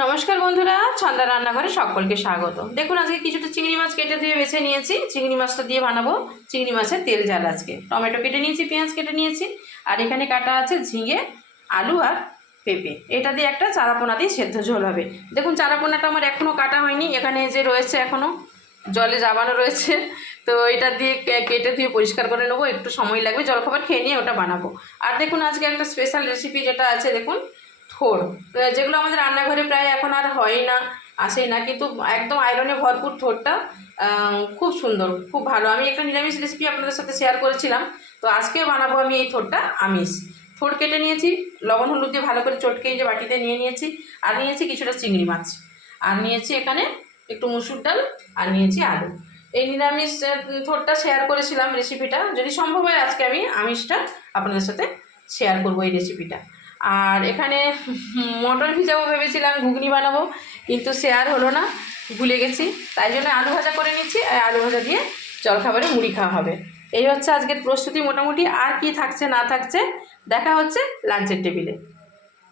নমস্কার বন্ধুরা, ছন্দা রান্নাঘরে সকলকে স্বাগত। দেখুন আজকে কিছুটা চিংড়ি মাছ কেটে ধুয়ে বেছে নিয়েছি। চিংড়ি মাছটা দিয়ে বানাবো চিংড়ি মাছের তেল ঝাল। আজকে টমেটো কেটে নিয়েছি, পেঁয়াজ কেটে নিয়েছি, আর এখানে কাটা আছে ঝিঙে, আলু আর পেঁপে। এটা দিয়ে একটা চারাপোনা দিয়ে সেদ্ধ ঝোল হবে। দেখুন চারাপোনাটা আমার এখনও কাটা হয়নি, এখানে যে রয়েছে এখনও জলে জাবানো রয়েছে। তো এটা দিয়ে কেটে ধুয়ে পরিষ্কার করে নেবো, একটু সময় লাগবে, জলখাবার খেয়ে নিয়ে ওটা বানাবো। আর দেখুন আজকে একটা স্পেশাল রেসিপি যেটা আছে, দেখুন থোড়, যেগুলো আমাদের রান্নাঘরে প্রায় এখন আর হয় না, আসেই না, কিন্তু একদম আয়রনে ভরপুর থোড়টা খুব সুন্দর, খুব ভালো। আমি একটা নিরামিষ রেসিপি আপনাদের সাথে শেয়ার করেছিলাম, তো আজকে বানাবো আমি এই থোড়টা আমিষ। থোড় কেটে নিয়েছি, লবণ হলুদ দিয়ে ভালো করে চটকে যে বাটিতে নিয়ে নিয়েছি, আর নিয়েছি কিছুটা চিংড়ি মাছ, আর নিয়েছি এখানে একটু মুসুর ডাল, আর নিয়েছি আলু। এই নিরামিষ থোড়টা শেয়ার করেছিলাম রেসিপিটা, যদি সম্ভব হয় আজকে আমি আমিষটা আপনাদের সাথে শেয়ার করবো এই রেসিপিটা। আর এখানে মটর ভিজাবো ভেবেছিলাম, ঘুগনি বানাবো, কিন্তু শেয়ার হলো না, ভুলে গেছি। তাই জন্য আলু ভাজা করে নিচ্ছি, আর আলু ভাজা দিয়ে জলখাবারে মুড়ি খাওয়া হবে। এই হচ্ছে আজকের প্রস্তুতি মোটামুটি। আর কি থাকছে না থাকছে দেখা হচ্ছে লাঞ্চের টেবিলে।